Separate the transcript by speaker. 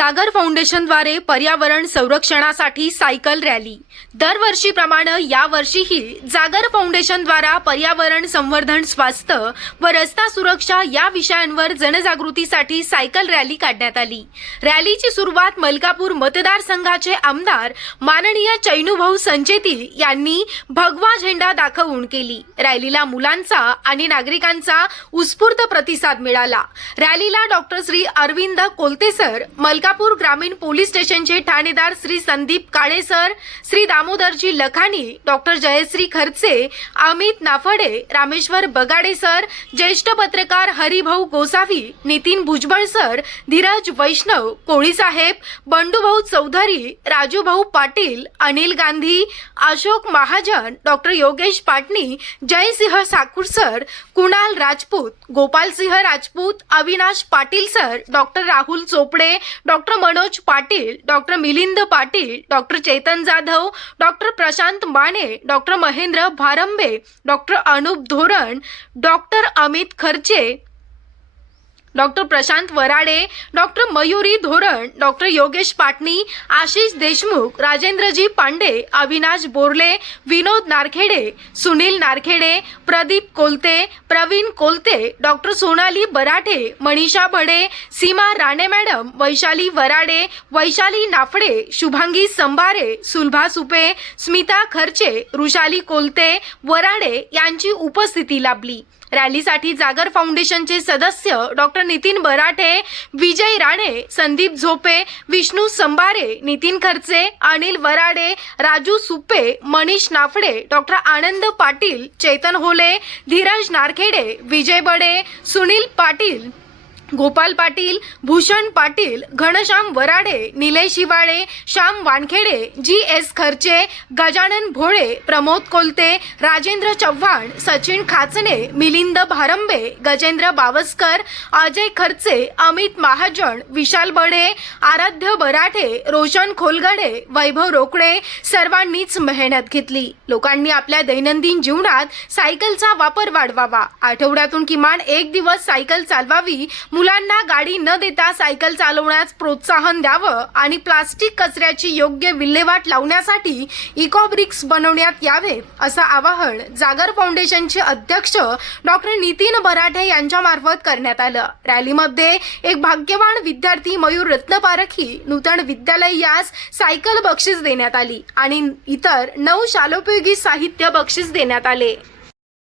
Speaker 1: जागर फाउंडेशनद्वारे पर्यावरण संरक्षणासाठी सायकल रॅली. दरवर्षीप्रमाणे यावर्षीही जागर फाउंडेशनद्वारा पर्यावरण संवर्धन स्वास्थ्य व रस्ता सुरक्षा या विषयांवर जनजागृतीसाठी सायकल रॅली काढण्यात आली. रॅलीची सुरुवात मलकापूर मतदारसंघाचे आमदार माननीय चैनुभाऊ संचेतील यांनी भगवा झेंडा दाखवून केली. रॅलीला मुलांचा आणि नागरिकांचा उत्स्फूर्त प्रतिसाद मिळाला. रॅलीला डॉक्टर श्री अरविंद कोलतेसर मलका मलकापूर ग्रामीण पोलीस स्टेशनचे ठाणेदार Shri Sandeep Kale sir Shri Damodarji Lakhani doctor Jayashree Kharche Amit Naphade Rameshwar Bagade sir ज्येष्ठ पत्रकार हरिभाऊ गोसावी नितीन भुजबळ सर धीरज वैष्णव कोळी साहेब Bandubhau Chaudhari Rajubhau Patil Anil Gandhi Ashok Mahajan doctor Yogesh Patni Jaisingh Sakur sir Kunal Rajput Gopalsingh Rajput Avinash Patil sir doctor Rahul Chopde डॉ. Doctor Manoj Patil doctor Milind Patil doctor Chetan Jadhav doctor Prashant Mane doctor Mahendra Bharambe doctor Anup Dhoran doctor Amit Kharche doctor Prashant Varade doctor Mayuri Dhoran doctor Yogesh Patni Ashish Deshmukh Rajendraji Pande Avinash Borle Vinod Narkhede Sunil Narkhede Pradeep Kolte Pravin Kolte doctor Sonali Barathe Manisha Bhade Seema Rane madam Vaishali Varade Vaishali Naphade Shubhangi Sambhare Sulabha Supe Smita Kharche Rushali Kolte Varade यांची उपस्थिती लाभली. रॅलीसाठी जागर फाउंडेशनचे सदस्य doctor Nitin Barathe Vijay Rane Sandeep Zope Vishnu Sambhare Nitin Kharche Anil Varade Raju Supe Manish Naphade doctor Anand Patil Chetan Hole Dheeraj Narkhede Vijay Bade Sunil Patil Gopal Patil Bhushan Patil Ghanshyam Varade Nilesh Shivale Shyam Wankhede G S Kharche Gajanan Bhole Pramod Kolte Rajendra Chavan Sachin Khachane Milind Bharambe Gajendra Bawaskar Ajay खर्चे अमित महाजन विशाल बडे आराध्य बराठे रोशन खोलगडे वैभव रोकडे सर्वांनीच मेहनत घेतली. लोकांनी आपल्या दैनंदिन जीवनात सायकलचा वापर वाढवावा. आठवड्यातून किमान एक दिवस सायकल चालवावी मुलांना गाडी न देता सायकल चालवण्यास प्रोत्साहन द्यावं आणि प्लास्टिक कचऱ्याची योग्य विल्हेवाट लावण्यासाठी इकॉब्रिक्स बनवण्यात यावे असं आवाहन जागर फाउंडेशनचे अध्यक्ष डॉक्टर नितीन बराठे यांच्यामार्फत करण्यात आलं. रॅलीमध्ये एक भाग्यवान विद्यार्थी मयूर रत्नपारखी नूतन विद्यालय यास सायकल बक्षीस देण्यात आली आणि इतर नऊ शालोपयोगी साहित्य बक्षीस देण्यात आले.